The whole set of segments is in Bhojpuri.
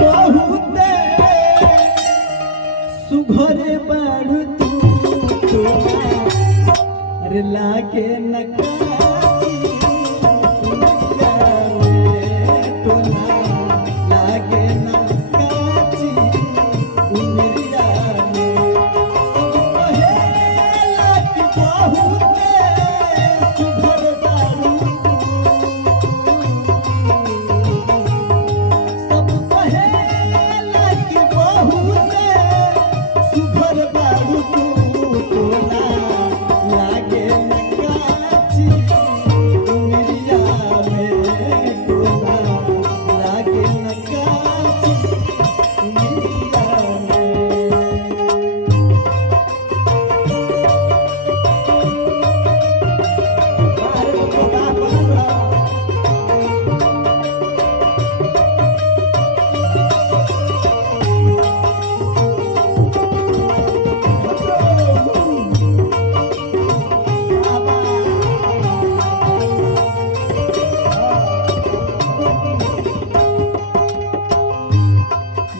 बहुते सुघरे बाड़ू तू अरे लागे नकाची टोना लागे नकाची उमरिया में सब कहेला कि बहुते सुघरे बाड़ू सब कहेला कि बहुते सुघर बाड़ू टोना लागे नकाची उमरिया में टोना लागे नकाची उमरिया में बाहर बता बना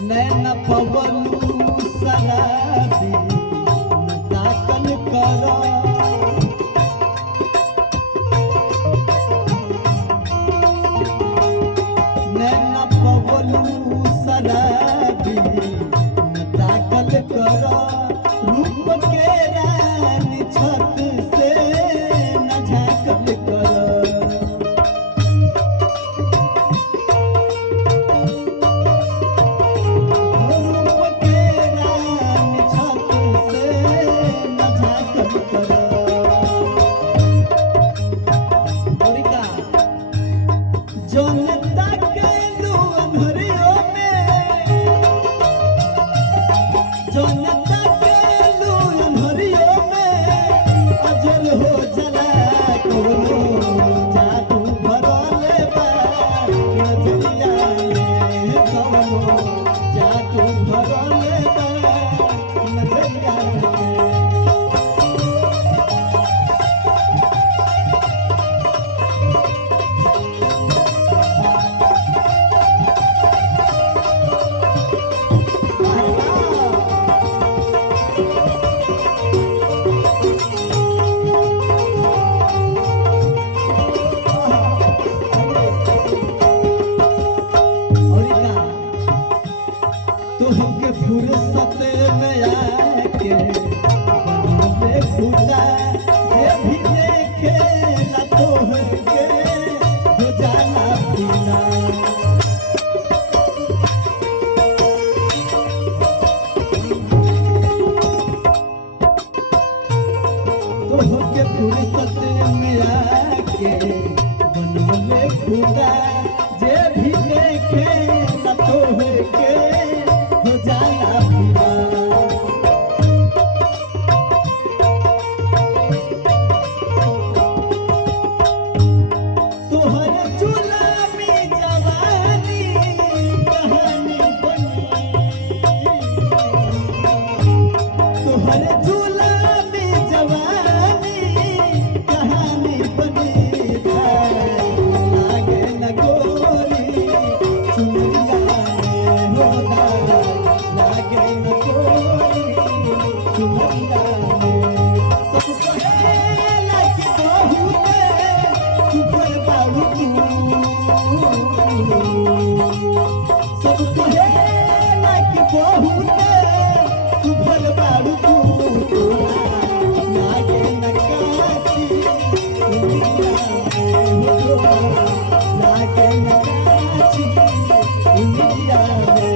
नैन पवलू शराबी दातन कर नैन पवलू शराबी दाखल कर रूप के रानी छत से न झाँकल कर जनता के लू अंधरियों में जनता के लू अंधरियों में अजर हो जला कोनो जादू भरले बा नजरिया में कोनो जादू भरले बा नजरिया में तो हमके फुर्सत में आके बनले खुदा ये भी देखे ला तो के हो जाला पीना तो हमके फुर्सत में आके बनले खुदा ये भी देखे ला तो के हो जाला पीना तोहर जुलामी जवानी कहानी बनी तोहर जुलामी जवानी कहानी बनी लागे न गोरी चुनरिया में होदा लागे न गोरी चुनरिया में सब कहेला कि बहुते सुघर बाड़ू सब कहेला कि बहुते सुघर बाड़ू लागे नकाची उमरिया में लागे नकाची उमरिया में